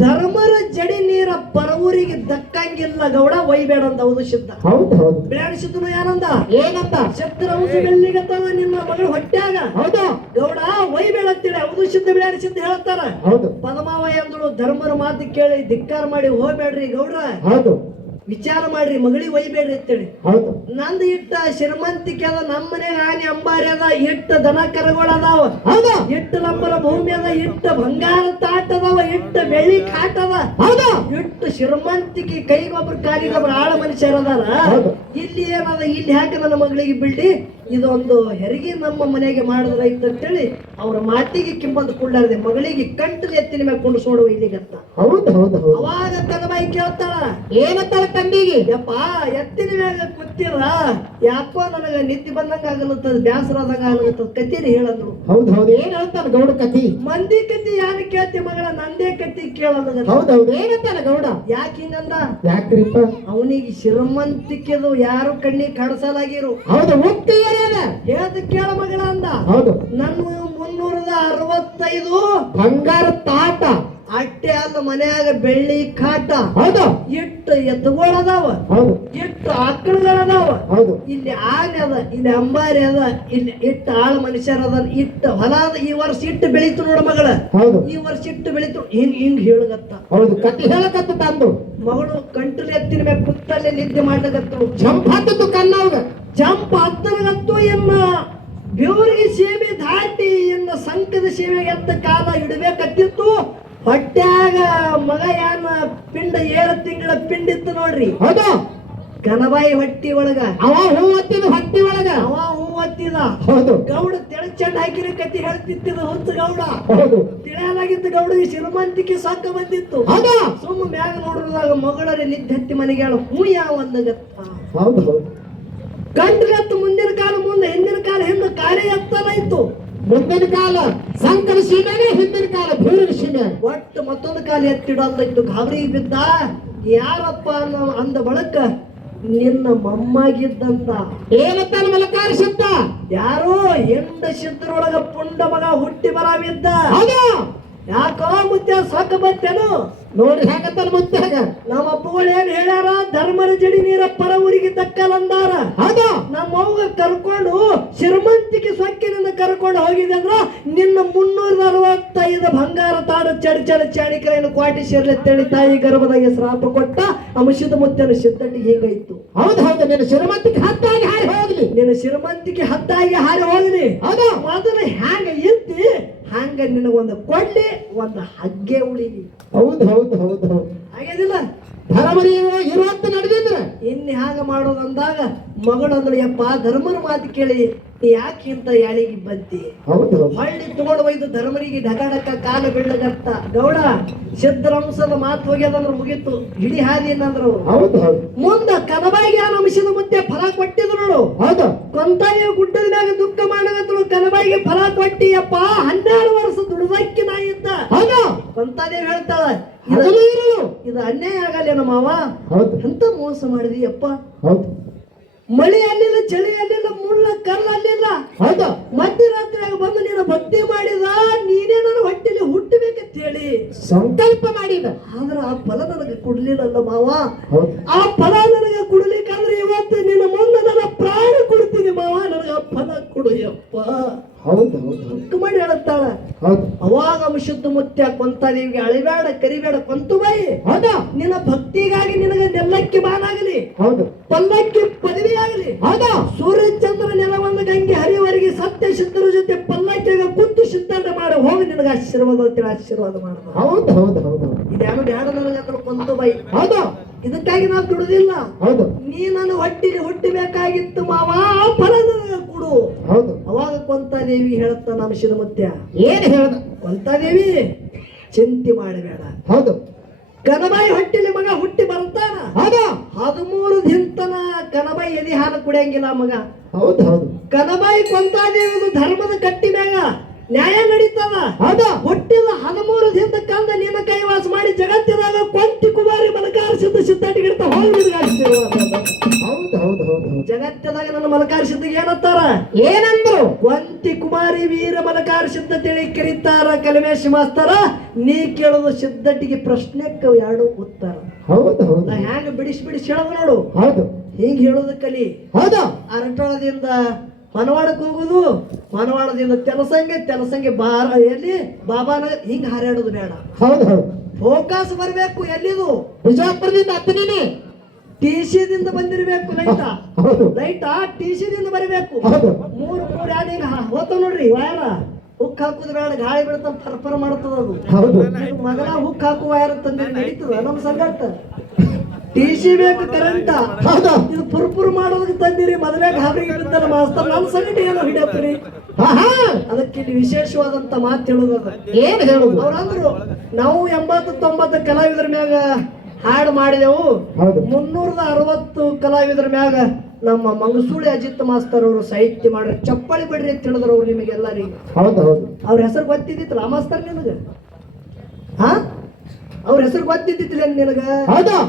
ಧರ್ಮರ ಜಡಿ ನೀರ ಪರವೂರಿಗೆ ದಕ್ಕಂಗಿಲ್ಲ ಗೌಡ ಒಯ್ಬೇಡ ಅಂತ ಹೌದು ಶುದ್ಧ ಹೌದು ಹೌದು ಬಿಳಾಡಿ ಶುದ್ಧನು ಏನಂದ ಏನಂತ ಶಕ್ತರ ಅಂಶ ಬೆಳ್ಳಿಗತ್ತದ ನಿನ್ನ ಮಗಳು ಹೊಟ್ಟ್ಯಾಗ ಹೌದು ಗೌಡ ಒಯ್ಬೇಡ ಅಂತೇಳಿ ಹೌದು ಶುದ್ಧ ಬಿಳಾಡಿ ಶುದ್ಧ ಹೇಳ್ತಾರ ಹೌದು ಪದಮಾವ ಅಂದಳು ಧರ್ಮರ ಮಾತು ಕೇಳಿ ಧಿಕ್ಕಾರ ಮಾಡಿ ಹೋಗ್ಬೇಡ್ರಿ ಗೌಡ್ರ ಹೌದು ವಿಚಾರ ಮಾಡ್ರಿ ಮಗಳಿಗೆ ಒಯ್ಬೇಡ್ರಿ ಅಂತೇಳಿ ಹೌದು ನಂದು ಇಟ್ಟ ಶ್ರೀಮಂತಿಕೆ ಅದ ನಮ್ಮ ಮನೆಗ ಆನೆ ಅಂಬಾರಿ ಅದ ಇಟ್ಟ ದನ ಕರಗಳು ಅದಾವ ಹೌದು ಇಟ್ಟ ನಂಬರ ಭೂಮಿ ಅದ ಇಟ್ಟ ಬಂಗಾರ ತಾಟ ಅದಾವ ಇಟ್ಟ ಬೆಳ್ಳಿ ಕಾಟ ಅದ ಹೌದು ಇಟ್ಟು ಶ್ರೀಮಂತಿಕೆ ಕೈಗೊಬ್ರು ಕಾಲಿಗೊಬ್ರು ಆಳ ಮನುಷ್ಯರ ಅದಾರ ಹೌದು ಇಲ್ಲಿ ಏನದ ಇಲ್ಲಿ ಯಾಕೆ ನನ್ನ ಮಗಳಿಗೆ ಬಿಡ್ಲಿ ಇದೊಂದು ಹೆರಿಗೆ ನಮ್ಮ ಮನೆಗೆ ಮಾಡಿದ್ರ ಅಂತೇಳಿ ಅವ್ರ ಮಾತಿಗೆ ಕಿಮ್ಮತ್ತು ಕೊಳ್ಳಾರದೆ ಮಗಳಿಗೆ ಕಂಟದ ಎತ್ತಿನ ಮೇಲೆ ಕೊಂಡ್ಸೋಡುವ ಇಲ್ಲಿಗತ್ತ ಹೌದು ಹೌದು ಹೌದು ಅವಾಗ ತನಬಾಯಿ ಕೇಳ್ತಾಳ ಏನಂತಾಳ ತಂದಿಗೆ ಯಪ್ಪ ಎತ್ತಿನ ಮ್ಯಾಗ ಕೂತಿರ ಯಾಕೋ ನನಗ ನಿದ್ದೆ ಬಂದಂಗ ಆಗಲತ್ತದ ಬ್ಯಾಸರ ಆದಂಗ ಆಗಲತ್ತದ ಕತೀರಿ ಹೇಳಂದ್ರು ಹೌದು ಹೌದು ಏನ್ ಹೇಳ್ತಾನ ಗೌಡ ಕತಿ ಮಂದಿ ಕತಿ ಯಾರು ಕೇಳ್ತಿ ಮಗಳ ನಂದೇ ಕತಿ ಕೇಳೋದ ಹೌದು ಹೌದು ಏನಂತಾನ ಗೌಡ ಯಾಕೆ ಹಿಂಗಂದ ಯಾಕ್ರಿಪ್ಪ ಅವನಿಗೆ ಶ್ರೀಮಂತಿಕೆದು ಯಾರು ಕಣ್ಣಿಗೆ ಕಡಸಲಾಗಿರು ಹೌದು ಮುಕ್ತಿ ಏನೇನ ಹೇಳ್ದ ಕೇಳ ಮಗಳ ಅಂದ ಹೌದು ನನ್ನ 365 ಬಂಗಾರ ತಾಟ ಅಟ್ಟೆ ಅಲ್ಲ ಮನ್ಯಾಗ ಬೆಳ್ಳಿ ಕಾಟ ಹೌದು ಇಟ್ಟು ಎತ್ತುಗಳದಾವ ಹೌದು ಇಟ್ಟು ಆಕಳುಗಳದಾವ ಹೌದು ಇಲ್ಲಿ ಆನೆ ಅದ ಇಲ್ಲಿ ಅಂಬಾರಿ ಅದ ಇಲ್ಲಿ ಇಟ್ಟು ಆಳ ಮನುಷ್ಯರ ಅದ ಇಟ್ಟು ಹೊಲ ಅದ ಈ ವರ್ಷ ಇಟ್ಟು ಬೆಳೀತು ನೋಡ ಮಗಳ ಹೌದು ಈ ವರ್ಷ ಇಟ್ಟು ಬೆಳೀತು ಹಿಂಗ್ ಹೇಳಗತ್ತ ಹೌದು ಕತಿ ಹೇಳಕತ್ತ ತಂದು ಮಗಳು ಕಂಟುಲಿ ಎತ್ತಿನ ಮೇಲೆ ಕುತ್ತಲ್ಲೇ ನಿದ್ದೆ ಮಾಡ್ಲಕತ್ತು ಜಂಪ್ ಹತ್ತಿತ್ತು ಕಣ್ಣವ್ಗ ಜಂಪ್ ಹತ್ತರಗತ್ತು ಎನ್ನ ಬೆವರಿಗೆ ಸೇವೆ ದಾಟಿ ಎನ್ನ ಸಂಕದ ಸೇವೆಗೆ ಅಂತ ಕಾಲ ಇಡಬೇಕತ್ತಿತ್ತು ಹೊಟ್ಯಾಗ ಮಗ ಯಾನ ಪಿಂಡ 7 ತಿಂಗಳ ಪಿಂಡಿತ್ತು ನೋಡ್ರಿ ಹೌದು ಕನಬಾಯಿ ಹೊಟ್ಟಿ ಒಳಗ ಅವ ಹೂ ಹತ್ತಿದ ಹೊಟ್ಟಿ ಒಳಗ ಅವ ಹೂ ಹತ್ತಿದ ಹೌದು ಗೌಡ ತೆಳಚಂಡ್ ಹಾಕಿನ ಕತಿ ಹೇಳ್ತಿದ್ದ ಹುಚ್ಚ ಗೌಡ ಹೌದು ತಿಳಿಯಲಾಗಿದ್ದ ಗೌಡಿಗೆ ಶ್ರೀಮಂತಿಕೆ ಸಾಕ ಬಂದಿತ್ತು ಹೌದು ಸುಮ್ಮ ಮ್ಯಾಗ ನೋಡಿದಾಗ ಮಗಳರಿ ನಿದ್ದೆ ಹತ್ತಿ ಮನೆಗೆ ಹೇಳ ಹೂ ಯಾವ ಒಂದಗತ್ತ ಹೌದು ಹೌದು ಗಂಟಗತ್ತು ಮುಂದಿನ ಕಾಲ ಮುಂದೆ ಹಿಂದಿನ ಕಾಲ ಹಿಂದೆ ಕಾರ್ಯ ಎತ್ತನ ಇತ್ತು ಮುಂದಿನ ಕಾಲ ಸಂಕರ ಸೀಮೆನೆ ಹಿಂದಿನ ಕಾಲ ಭೂರಿನ ಸೀಮೆ ಒಟ್ಟು ಮತ್ತೊಂದು ಕಾಲ ಎತ್ತಿಡೋದಿತ್ತು ಗಾಬರಿ ಬಿದ್ದ ಯಾರಪ್ಪ ಅನ್ನೋ ಅಂದ ಬಳಕ ನಿನ್ನ ಮೊಮ್ಮಗಿದ್ದಂತ ಏನಂತಾನ ಮಲಕಾರ ಸಿದ್ಧ ಯಾರೋ ಹೆಂಡ ಸಿದ್ಧರೊಳಗ ಪುಂಡ ಮಗ ಹುಟ್ಟಿ ಬರಾವಿದ್ದ ಹೌದು ಯಾಕೋ ಮುತ್ಯ ಸಾಕ ಬತ್ತೇನು ನೋಡಿ ಹೆಂಗಂತಾನ ಮುತ್ಯಾಗ ನಮ್ಮ ಅಪ್ಪಗಳು ಏನ್ ಹೇಳ್ಯಾರ ಧರ್ಮರ ಜಡಿ ನೀರ ಪರ ಊರಿಗೆ ದಕ್ಕಲಂದಾರ ಹೌದು ನಮ್ಮ ಅವ್ಗ ಕರ್ಕೊಂಡು ಶ್ರೀಮಂತಿಕೆ ಸೊಕ್ಕಿನಿಂದ ಕರ್ಕೊಂಡು ಹೋಗಿದೆ ಅಂದ್ರ ನಿನ್ನ 365 ಬಂಗಾರ ತಾಡ ಚಡಿ ಚಾಣಿಕರೇನು ಕ್ವಾಟಿ ಸೇರ್ಲೆತ್ತೇಳಿ ತಾಯಿ ಗರ್ಭದಾಗೆ ಶ್ರಾಪ ಕೊಟ್ಟ ಅಂಶದ ಮುತ್ತನ ಸಿದ್ಧಟ್ಟಿಗೆ ಹಿಂಗಾಯ್ತು ಹೌದು ಹೌದು ನಿನ್ನ ಶ್ರೀಮಂತಿಗೆ ಹತ್ತಾಗಿ ಹಾರಿ ಹೋಗ್ಲಿ ನಿನ್ನ ಶ್ರೀಮಂತಿಕೆ ಹತ್ತಾಗಿ ಹಾರಿ ಹೋಗ್ಲಿ ಹೌದು ಮೊದಲು ಹ್ಯಾಂಗ ಇತ್ತಿ ಹಂಗ ನಿನಗೊಂದು ಕೊಡ್ಲಿ ಒಂದು ಹಗ್ಗೆ ಉಳಿಲಿ ಹೌದು ಹೌದು ಹೌದು ಹೌದು ಹಾಗೇದಿಲ್ಲ ಧರ್ಮರಿ ಇರುವಂತ ನಡೆದಿದ್ರೆ ಇನ್ನು ಹ್ಯಾಂಗ ಮಾಡೋದಂದಾಗ ಮಗಳು ಅಂದ್ರು ಯಪ್ಪ ಧರ್ಮನ ಮಾತು ಕೇಳಿ ನೀ ಯಾಕೆ ಇಂತ ಯಾಳಿಗೆ ಬಂತಿ ಹೌದು ಹಳ್ಳಿ ತಗೊಂಡು ಒಯ್ದು ಧರ್ಮರಿಗೆ ಢಕ ಕಾಲ ಬೀಳಗತ್ತ ಗೌಡ ಸಿದ್ಧರಂಸದ ಮಾತು ಹೋಗ್ಯದಂದ್ರ ಮುಗೀತು ಹಿಡಿ ಹಾದಿ ಏನಂದ್ರು ಹೌದು ಹೌದು ಮುಂದ ಕನಬಾಯಿಗೆ ಅಂಶದ ಮುದ್ದೆ ಫಲ ಕೊಟ್ಟಿದ್ರು ನೋಡು ಹೌದು ಕೊಂತಾಯಿ ಗುಡ್ಡದ ಮ್ಯಾಗ ದುಃಖ ಮಾಡಗತ್ತಳು ಕನಬಾಯಿಗೆ ಫಲ ಕೊಟ್ಟಿಯಪ್ಪ 12 ವರ್ಷ ದುಡ್ದಕ್ಕಿ ನಾ ಇದ್ದ ಹೌದು ಕೊಂತಾದೇವಿ ಹೇಳ್ತಾಳ ಹಗಲು ಇರಲು ಇದು ಅನ್ಯಾಯ ಆಗಲ್ಲೇನ ಮಾವ ಹೌದು ಅಂತ ಮೋಸ ಮಾಡಿದೀಯಪ್ಪ ಹೌದು ಮಳೆ ಅಲ್ಲಿಲ್ಲ ಚಳಿ ಅಲ್ಲಿಲ್ಲ ಮುಳ್ಳ ಕಲ್ಲ ಅಲ್ಲಿಲ್ಲ ಹೌದು ಮಧ್ಯರಾತ್ರಿಯಾಗ ಬಂದು ನೀನು ಭಕ್ತಿ ಮಾಡಿದ ನೀನೇ ನನ್ನ ಹೊಟ್ಟೆಲಿ ಹುಟ್ಟಬೇಕಂತ ಹೇಳಿ ಸಂಕಲ್ಪ ಮಾಡಿದ ಆದ್ರ ಆ ಫಲ ನನಗೆ ಕೊಡ್ಲಿಲ್ಲಲ್ಲ ಮಾವ ಹೌದು ಆ ಫಲ ನನಗೆ ಕೊಡ್ಲಿಕ್ಕಂದ್ರೆ ಇವತ್ತು ನಿನ್ನ ಮುಂದೆ ನನ್ನ ಪ್ರಾಣ ಕೊಡ್ತೀನಿ ಮಾವ ನನಗೆ ಆ ಫಲ ಕೊಡು ಯಪ್ಪ ಹೌದು ಹೌದು ಹಂಕ ಮಾಡಿ ಹೇಳುತ್ತಾಳ ಹೌದು ಅವಾಗ ವಿಶುದ್ಧ ಮುತ್ಯ ಕೊಂತಾದೇವಿಗೆ ಅಳಿಬೇಡ ಕರಿಬೇಡ ಕೊಂತು ಬಾಯಿ ಹೌದಾ ನಿನ್ನ ಭಕ್ತಿಗಾಗಿ ನಿನಗೆ ನೆಲ್ಲಕ್ಕಿ ಬಾನಾಗಲಿ ಹೌದು ಪಲ್ಲಕ್ಕಿ ಪದವಿ ಆಗಲಿ ಹೌದಾ ಸೂರ್ಯಚಂದ್ರ ನೆಲವನ್ನು ಗಂಗೆ ಹರಿವರೆಗೆ ಸತ್ಯ ಸಿದ್ಧರ ಜೊತೆ ಪಲ್ಲಕ್ಕಿಯಾಗ ಕುಂತು ಸಿದ್ಧಾಂತ ಮಾಡಿ ಹೋಗಿ ನಿನಗೆ ಆಶೀರ್ವಾದ ಅಂತೇಳಿ ಆಶೀರ್ವಾದ ಮಾಡೋದು ಹೌದು ಹೌದು ಹೌದು ಇದ್ಯಾನು ಬ್ಯಾಡ ನನಗೆ ಅದ್ರ ಕೊಂತು ಬಾಯಿ ಹೌದು ಇದಕ್ಕಾಗಿ ನಾವು ದುಡುದಿಲ್ಲ ಹೌದು ನೀ ನನ್ನ ಹೊಟ್ಟಿಲಿ ಹುಟ್ಟಬೇಕಾಗಿತ್ತು ಮಾವ ಆ ಫಲ ನನಗೆ ಕೊಡು ಹೌದು ಅವಾಗ ಕೊಂತಾದೇವಿ ಹೇಳುತ್ತ ನಮಶಿದ ಮುತ್ಯ ಏನ್ ಹೇಳ್ದ ಕೊಂತಾದೇವಿ ಚಿಂತೆ ಮಾಡಬೇಡ ಹೌದು ಕನಬಾಯಿ ಹೊಟ್ಟಿಲಿ ಮಗ ಹುಟ್ಟಿ ಬರ್ತಾನ ಹೌದಾ 13 ದಿನ ಕನಬಾಯಿ ಎದಿ ಹಾಲು ಕುಡಿಯಂಗಿಲ್ಲ ಮಗ ಹೌದು ಹೌದು ಕನಬಾಯಿ ಕೊಂತಾದೇವಿದು ಧರ್ಮದ ಕಟ್ಟಿ ಮ್ಯಾಗ ನ್ಯಾಯ ನಡೀತದ ಹೌದಾ ಹುಟ್ಟಿದ 13 ದಿನದ ಕಂದ ನಿನ್ನ ಕೈವಾಸ ಮಾಡಿ ಜಗತ್ತಿನಾಗ ಕೊಂತಿ ಕುಮಾರಿ ಮಲಕಾರ ಸಿದ್ಧಟಿಗಿಡ್ತಾ ಹೋಗಿ ಹೌದು ಹೌದು ಹೌದು ಹೌದು ಜಗತ್ತದಾಗ ನನ್ನ ಮಲಕಾರ ಸಿದ್ಧಿಗೆ ಏನಂತಾರ ಏನಂದ್ರು ಕೊಂತಿ ಕುಮಾರಿ ವೀರ ಮಲಕಾರ ಸಿದ್ಧ ತಿಳಿ ಕರೀತಾರ ಕಲಿಮೇಶ್ ಮಾಸ್ತರ ನೀ ಕೇಳೋದು ಸಿದ್ಧಟಿಗೆ ಪ್ರಶ್ನೆಕ್ಕೆ ಎರಡು ಉತ್ತರ ಹೌದು ಹೌದು ನಾ ಹ್ಯಾಂಗ ಬಿಡಿಸಿ ಹೇಳೋದು ನೋಡು ಹೌದು ಹಿಂಗ್ ಹೇಳೋದು ಕಲಿ ಹೌದಾ ಅರಟಾಳದಿಂದ ಮನವಾಡಕ್ಕೆ ಹೋಗುದು ಮನವಾಡದಿಂದ ತೆಲಸಂಗೆ ಬಾರ ಎಲ್ಲಿ ಬಾಬಾನ ಹಿಂಗ್ ಹಾರಾಡೋದು ಬೇಡ ಹೌದು ಹೌದು ಫೋಕಸ್ ಬರ್ಬೇಕು ಎಲ್ಲಿದು ಬಿಜಾಪುರದಿಂದ ಹತ್ತನೇನೆ ಟಿಸಿದಿಂದ ಬಂದಿರ್ಬೇಕು ಹೌದು ಲೈಟಾ ಟಿಸಿದಿಂದ ಬರಬೇಕು ಹೌದು ಮೂರು ಯಾರು ಹಿಂಗ ಹೋತ ನೋಡ್ರಿ ವೈರ ಹುಕ್ ಹಾಕುದ್ರ ಬೇಡ ಗಾಳಿ ಬಿಡ್ತಾನ ಪರ್ಪರ ಮಾಡ್ತದ ಅದು ಹೌದು ಮಗನ ಹುಕ್ ಹಾಕುವ ವೈರ್ ತಂದಿರಿ ನಡೀತದ ನಮ್ಮ ಸಂಗಟ ಟಿಸಿ ಬೇಕು ಕರೆಂಟ ಹೌದಾ ಇದು ಪುರ್ಪುರ್ ಮಾಡೋದಕ್ಕೆ ತಂದಿರಿ ಮೊದಲೇ ಗಾಬರಿ ಬಿದ್ದಲ್ಲ ಮಾಸ್ತರ್ ನಮ್ಮ ಸಂಗಟ ಏನೋ ಹಿಡಿಯತ್ರಿ ಅದಕ್ಕೆ ಇಲ್ಲಿ ವಿಶೇಷವಾದಂತ ಮಾತು ಹೇಳುದ ಏನ್ ಹೇಳುದು ಅವ್ರಂದ್ರು ನಾವು 80-90 ಕಲಾವಿದರ ಮ್ಯಾಗ ಹಾಡು ಮಾಡಿದೆವು ಹೌದು 360 ಕಲಾವಿದರ ಮ್ಯಾಗ ನಮ್ಮ ಮಂಗಸೂಳಿ ಅಜಿತ್ ಮಾಸ್ತರ್ ಅವರು ಸಾಹಿತ್ಯ ಮಾಡ್ರಿ ಚಪ್ಪಳಿ ಬಿಡ್ರಿ ಅಂತ ಹೇಳಿದ್ರು ಅವ್ರು ನಿಮಗೆಲ್ಲರಿಗೆ ಹೌದು ಹೌದು ಅವ್ರ ಹೆಸರು ಗೊತ್ತಿದ್ದಿತ್ತಲ್ಲ ಆ ಮಾಸ್ತರ್ ನಿನಗ ಹಾ ಅವ್ರ ಹೆಸರು ಗೊತ್ತಿದ್ದಿತ್ತಿಲ್ಲ ನಿನಗ ಹೌದಾ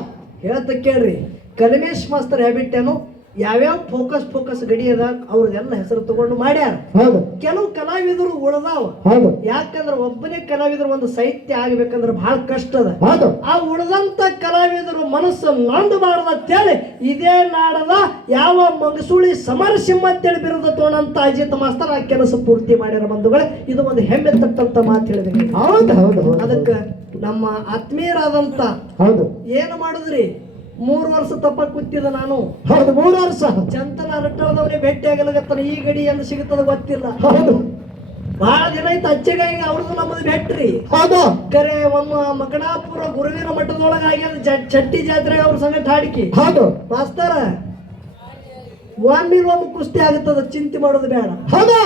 ಹೇಳ್ತ ಕೇಳ್ರಿ ಕಲಿಮೇಶ್ ಮಾಸ್ತರ್ ಹ್ಯಾಬಿಟ್ ಏನು ಯಾವ್ಯಾವ ಫೋಕಸ್ ಗಡಿ ಅದ ಅವ್ರದೆಲ್ಲ ಹೆಸರು ತಗೊಂಡು ಮಾಡ್ಯಾರ ಹೌದು ಕೆಲವು ಕಲಾವಿದರು ಉಳ್ದಾವ ಹೌದು ಯಾಕಂದ್ರೆ ಒಬ್ಬನೇ ಕಲಾವಿದರು ಒಂದು ಸಾಹಿತ್ಯ ಆಗ್ಬೇಕಂದ್ರೆ ಬಹಳ ಕಷ್ಟ ಅದ ಹೌದು ಆ ಉಳಿದಂತ ಕಲಾವಿದರು ಮನಸ್ಸು ನಂದಬಾರ್ದ ಅಂತೇಳಿ ಇದೇ ನಾಡದ ಯಾವ ಮಂಗಸೂಳಿ ಸಮರಸಿಂಹ ಅಂತೇಳಿ ಬಿರುದ ತೋಣಂತ ಅಜಿತ್ ಮಾಸ್ತರ್ ಆ ಕೆಲಸ ಪೂರ್ತಿ ಮಾಡ್ಯಾರ ಬಂಧುಗಳೇ ಇದು ಒಂದು ಹೆಮ್ಮೆ ತಟ್ಟಂತ ಮಾತು ಹೇಳಿದೆ ಹೌದು ಹೌದು ಹೌದು ಅದಕ್ಕೆ ನಮ್ಮ ಆತ್ಮೀಯರಾದಂತ ಹೌದು ಏನು ಮಾಡುದ್ರಿ 3 ವರ್ಷ ತಪ್ಪ ಕೂತಿದ ನಾನು ಹೌದು 3 ವರ್ಷ ಚಂತನ ರಟ್ಟಳದವರೇ ಭೇಟಿ ಆಗಲಾಗತ್ತಾನ ಈ ಗಡಿ ಎಂದು ಸಿಗುತ್ತದ ಗೊತ್ತಿಲ್ಲ ಹೌದು ಬಹಳ ದಿನ ಆಯ್ತು ಅಚ್ಚೆಗಾಗಿ ಅವ್ರದ್ದು ನಮ್ಮದು ಭೇಟ್ರಿ ಹೌದು ಕರೆ ಒಮ್ಮ ಮಕಣಾಪುರ ಗುರುವಿನ ಮಠದೊಳಗ ಆಗ್ಯದ ಚಟ್ಟಿ ಜಾತ್ರೆಗೆ ಅವ್ರ ಸಂಗಟ ಹಾಡಿಕೆ ಹೌದು ಮಾಸ್ತರ ಒಮ್ಮೆ ಕುಸ್ತಿ ಆಗುತ್ತದ ಚಿಂತೆ ಮಾಡೋದು ಬೇಡ ಹೌದಾ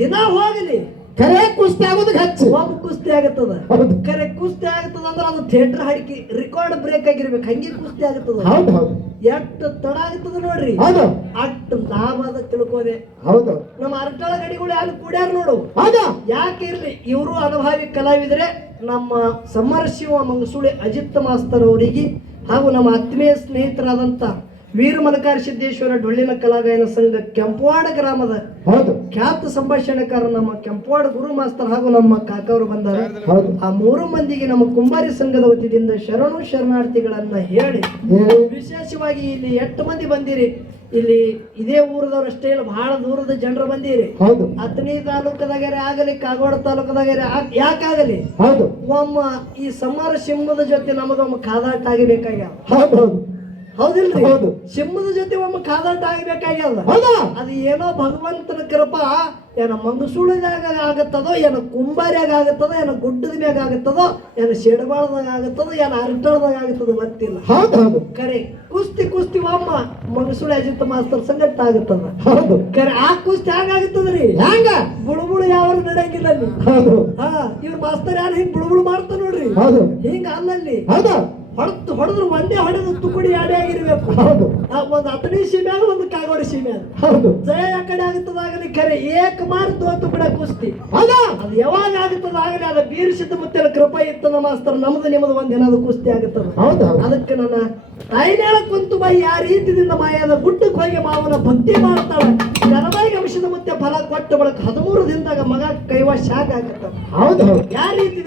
ದಿನ ಹೋಗಲಿ ಕರೆ ಕುಸ್ತಿ ಆಗೋದಕ್ಕೆ ಹಚ್ಚು ಒಮ್ಮೆ ಕುಸ್ತಿ ಆಗುತ್ತದ ಹೌದು ಕರೆ ಕುಸ್ತಿ ಆಗುತ್ತದ ಅಂದ್ರೆ ಅದು ಥಿಯೇಟರ್ ಹಾಡಿಕೆ ರೆಕಾರ್ಡ್ ಬ್ರೇಕ್ ಆಗಿರ್ಬೇಕು ಹಂಗೆ ಕುಸ್ತಿ ಆಗುತ್ತದ ಹೌದು ಹೌದು ಎಷ್ಟು ತಡ ಆಗುತ್ತದ ನೋಡ್ರಿ ಹೌದು ಅಷ್ಟು ಲಾಭ ಅದ ತಿಳ್ಕೋದೆ ಹೌದು ನಮ್ಮ ಅರಟಾಳ ಗಡಿಗಳು ಯಾರು ಕೂಡ್ಯಾರ ನೋಡು ಹೌದಾ ಯಾಕೆ ಇರ್ಲಿ ಇವರು ಅನುಭವಿ ಕಲಾವಿದರೆ ನಮ್ಮ ಸಮರಶಿವ ಮಂಗಸೂಳಿ ಅಜಿತ್ ಮಾಸ್ತರ್ ಅವರಿಗೆ ಹಾಗೂ ನಮ್ಮ ಆತ್ಮೀಯ ಸ್ನೇಹಿತರಾದಂತ ವೀರ ಮಲಕಾರ ಸಿದ್ದೇಶ್ವರ ಡೊಳ್ಳಿನ ಕಲಾಗಾಯನ ಸಂಘ ಕೆಂಪವಾಡ ಗ್ರಾಮದ ಹೌದು ಖ್ಯಾತ ಸಂಭಾಷಣೆಕಾರ ನಮ್ಮ ಕೆಂಪವಾಡ ಗುರು ಮಾಸ್ತರ್ ಹಾಗೂ ನಮ್ಮ ಕಾಕವರು ಬಂದಾರೆ ಹೌದು ಆ 3 ಮಂದಿಗೆ ನಮ್ಮ ಕುಂಬಾರಿ ಸಂಘದ ವತಿಯಿಂದ ಶರಣಾರ್ಥಿಗಳನ್ನ ಹೇಳಿ ವಿಶೇಷವಾಗಿ ಇಲ್ಲಿ 8 ಮಂದಿ ಬಂದಿರಿ ಇಲ್ಲಿ ಇದೇ ಊರದವ್ರಷ್ಟೇ ಇಲ್ಲ ಬಹಳ ದೂರದ ಜನರು ಬಂದಿರಿ ಹೌದು ಅಥಣಿ ತಾಲೂಕದಾಗರೆ ಆಗಲಿ ಕಾಗವಾಡ ತಾಲೂಕದಾಗರೆ ಯಾಕಾಗಲಿ ಹೌದು ಒಮ್ಮ ಈ ಸಮರ ಸಿಂಹದ ಜೊತೆ ನಮಗೊಮ್ಮ ಕಾದಾಟ ಆಗಬೇಕಾಗ್ಯಾವ ಹೌದು ಹೌದು ಹೌದಿಲ್ರಿ? ಹೌದು. ಸಿಂಹದ ಜೊತೆ ಒಮ್ಮೆ ಕಾದಾಟ ಆಗ್ಬೇಕಾಗ್ಯದ. ಹೌದಾ ಅದು ಏನೋ ಭಗವಂತನ ಕೃಪಾ, ಏನ ಮಂಗಸೂಳದಾಗ ಆಗತ್ತದೋ, ಏನ ಕುಂಬಾರ್ಯಾಗ ಆಗತ್ತದೋ, ಏನ ಗುಡ್ಡದ ಮ್ಯಾಗ ಆಗತ್ತದೋ, ಏನ ಶೇಡಬಾಳದಾಗ ಆಗತ್ತದೋ, ಏನ ಅರಟಳದಾಗ ಆಗತ್ತದೋ ಗೊತ್ತಿಲ್ಲ. ಹೌದು ಹೌದು ಕರೆ ಕುಸ್ತಿ ಒಮ್ಮ ಮಂಗಸೂಳ ಅಜಿತ್ ಮಾಸ್ತರ್ ಸಂಗಟ ಆಗತ್ತದ. ಹೌದು ಕರೆ ಆ ಕುಸ್ತಿ ಹ್ಯಾಂಗಾಗತ್ತದ್ರಿ? ಹ್ಯಾಂಗ ಬುಳುಬುಳು ಯಾವ ನಡೆಯಂಗಿಲ್ಲ ಅಲ್ಲಿ. ಹೌದು ಹಾ, ಇವ್ರ ಮಾಸ್ತರ್ ಯಾರು ಹಿಂಗ್ ಬುಳುಬುಳು ಮಾಡ್ತಾರ ನೋಡ್ರಿ, ಹೌದು ಹಿಂಗ ಅಲ್ಲಲ್ಲಿ ಹೌದು ಹೊಡೆದ್ರು ಒಂದೇ ಹೊಡೆದು ತುಕುಡಿ ಆಡೇ ಆಗಿರ್ಬೇಕು. ಹೌದು ಒಂದು ಅತಡಿ ಸೀಮೆ ಒಂದು ಕಾಗೋಡಿ ಸೀಮೆ ಹೌದು ಜಯ ಆ ಕಡೆ ಆಗುತ್ತದಾಗಲಿ. ಖರೆ ಏಕ ಮಾರ್ ದೋತು ಬಿಡ ಕುಸ್ತಿ ಹೌದಾ ಅದು ಯಾವಾಗ ಆಗುತ್ತದಾಗಲಿ. ಅದ ಬೀರಿಸಿದ ಮುತ್ತಿನ ಕೃಪಾ ಇತ್ತದ ಮಾಸ್ತರ್, ನಮ್ದು ನಿಮ್ಮದು ಒಂದೇನಾದ್ರು ಕುಸ್ತಿ ಆಗುತ್ತದ. ಹೌದು ಹೌದು ಅದಕ್ಕೆ ನನ್ನ ತಾಯಿನೇಳ ಕುಂತು ಬಾಯಿ ಆ ರೀತಿಯಿಂದ ಮಾಯದ ಗುಡ್ಡಕ್ಕೆ ಹೋಗಿ ಮಾವನ ಭಕ್ತಿ ಮಾಡ್ತಾಳ. ಜನವಾಗಿ ಅಂಶದ ಮುತ್ತೆ ಫಲ ಕೊಟ್ಟ ಬಳಕ 13 ದಿನದಾಗ ಮಗ ಕೈವ ಶಾಖ ಆಗತ್ತ. ಹೌದು ಹೌದು ಯಾವ ರೀತಿ